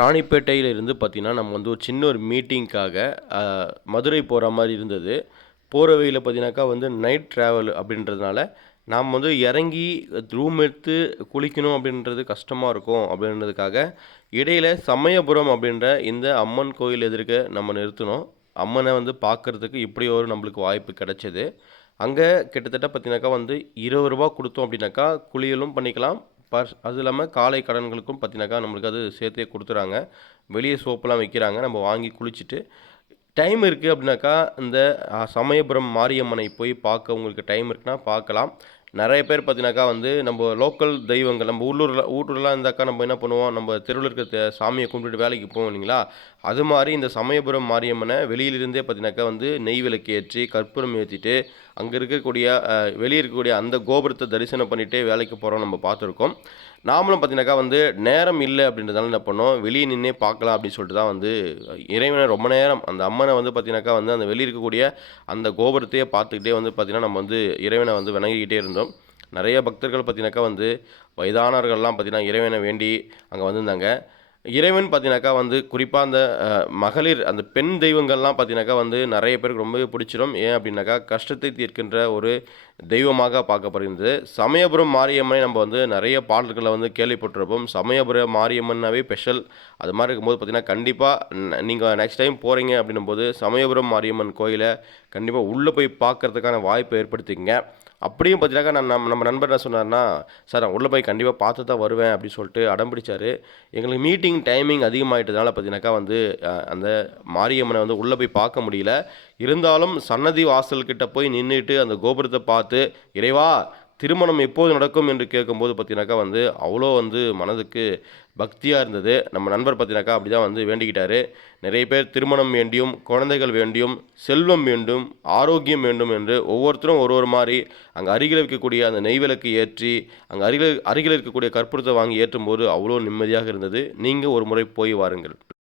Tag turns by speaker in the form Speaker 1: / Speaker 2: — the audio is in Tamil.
Speaker 1: ராணிப்பேட்டையில் இருந்து பார்த்தீங்கன்னா, நம்ம வந்து ஒரு சின்ன ஒரு மீட்டிங்க்காக மதுரை போகிற மாதிரி இருந்தது. போகிற வழியில் பார்த்தீங்கன்னாக்கா வந்து நைட் ட்ராவல் அப்படின்றதுனால, நாம் வந்து இறங்கி ரூம் எடுத்து குளிக்கணும் அப்படின்றது கஷ்டமாக இருக்கும் அப்படின்றதுக்காக, இடையில சமயபுரம் அப்படின்ற இந்த அம்மன் கோயில் எதிர்க்க நம்ம நிறுத்தினோம் அம்மனை வந்து பார்க்கறதுக்கு இப்படி ஒரு நம்மளுக்கு வாய்ப்பு கிடைச்சது. அங்கே கிட்டத்தட்ட பார்த்தீங்கன்னாக்கா வந்து இருபது ரூபா கொடுத்தோம் அப்படின்னாக்கா, குளியலும் பண்ணிக்கலாம். பர்ஸ் அது இல்லாமல் காலை கடன்களுக்கும் பார்த்தினாக்கா நம்மளுக்கு அது சேர்த்தே கொடுத்துறாங்க. வெளியே சோப்பெல்லாம் வைக்கிறாங்க. நம்ம வாங்கி குளிச்சுட்டு, டைம் இருக்குது அப்படின்னாக்கா, இந்த சமயபுரம் மாரியம்மனை போய் பார்க்க உங்களுக்கு டைம் இருக்குன்னா பார்க்கலாம். நிறைய பேர் பார்த்தீங்கன்னாக்கா வந்து, நம்ம லோக்கல் தெய்வங்கள் நம்ம உள்ளூரில் ஊட்டூர்லாம் இருந்தாக்கா நம்ம என்ன பண்ணுவோம், நம்ம தெருவில் இருக்க சாமியை கும்பிட்டுட்டு வேலைக்கு போவோம் இல்லைங்களா? அது மாதிரி இந்த சமயபுரம் மாரியம்மனை வெளியிலிருந்தே பார்த்தீங்கன்னாக்கா வந்து நெய் விளக்கு ஏற்றி, கற்பூரம் ஏற்றிட்டு அங்கே இருக்கக்கூடிய வெளியே இருக்கக்கூடிய அந்த கோபுரத்தை தரிசனம் பண்ணிகிட்டே வேலைக்கு போகிறோம் நம்ம பார்த்துருக்கோம். நாமளும் பார்த்தீங்கன்னாக்கா வந்து நேரம் இல்லை அப்படின்றதால என்ன பண்ணோம், வெளியே நின்னே பார்க்கலாம் அப்படின்னு சொல்லிட்டு தான் வந்து இறைவனை ரொம்ப நேரம் அந்த அம்மனை வந்து பார்த்தீங்கன்னாக்கா வந்து அந்த வெளியே இருக்கக்கூடிய அந்த கோபுரத்தையே பார்த்துக்கிட்டே வந்து பார்த்திங்கன்னா நம்ம வந்து இறைவனை வந்து விளங்கிக்கிட்டே இருந்தோம். நிறைய பக்தர்கள் பார்த்தீங்கன்னாக்கா வந்து வயதானவர்கள்லாம் பார்த்தீங்கன்னா, இறைவனை வேண்டி அங்கே வந்திருந்தாங்க. இறைவன் பார்த்தினாக்கா வந்து குறிப்பாக அந்த மகளிர் அந்த பெண் தெய்வங்கள்லாம் பார்த்தீங்கன்னாக்கா வந்து நிறைய பேருக்கு ரொம்பவே பிடிச்சிரும். ஏன் அப்படின்னாக்கா, கஷ்டத்தை தீர்க்கின்ற ஒரு தெய்வமாக பார்க்கப்படுகிறது சமயபுரம் மாரியம்மனை நம்ம வந்து நிறைய பாடல்களை வந்து கேள்விப்பட்டிருப்போம். சமயபுரம் மாரியம்மன்னாவே ஸ்பெஷல். அது மாதிரி இருக்கும்போது பார்த்தீங்கன்னா, கண்டிப்பாக நீங்கள் நெக்ஸ்ட் டைம் போறீங்க அப்படின்னும்போது, சமயபுரம் மாரியம்மன் கோயிலை கண்டிப்பாக உள்ளே போய் பார்க்கறதுக்கான வாய்ப்பை ஏற்படுத்திக்கங்க. அப்படியும் பார்த்தீங்கன்னாக்கா, நான் நம்ம நம்ம நண்பர் என்ன சொன்னார்னா "சார் நான் உள்ளே போய் கண்டிப்பாக பார்த்து தான் வருவேன்" அப்படின்னு சொல்லிட்டு அடம் பிடிச்சார் எங்களுக்கு மீட்டிங் டைமிங் அதிகமாகிட்டதுனால பார்த்தீங்கன்னாக்கா வந்து அந்த மாரியம்மனை வந்து உள்ளே போய் பார்க்க முடியல. இருந்தாலும் சன்னதி வாசல்கிட்ட போய் நின்றுட்டு அந்த கோபுரத்தை பார்த்து, "இறைவா திருமணம் எப்போது நடக்கும்?" என்று கேட்கும்போது பார்த்தீங்கன்னாக்கா வந்து, அவ்வளோ வந்து மனதுக்கு பக்தியாக இருந்தது. நம்ம நண்பர் பார்த்தீங்கன்னாக்கா அப்படிதான் வந்து வேண்டிக்கிட்டாரு. நிறைய பேர் திருமணம் வேண்டியும், குழந்தைகள் வேண்டியும், செல்வம் வேண்டும், ஆரோக்கியம் வேண்டும் என்று ஒவ்வொருத்தரும் ஒரு ஒரு மாதிரி அங்கே அருகில் இருக்கக்கூடிய அந்த நெய் விளக்கு ஏற்றி, அங்கே அருகில் அருகில் இருக்கக்கூடிய கற்பூரத்தை வாங்கி ஏற்றும்போது அவ்வளோ நிம்மதியாக இருந்தது. நீங்கள் ஒரு முறை போய் வாருங்கள்.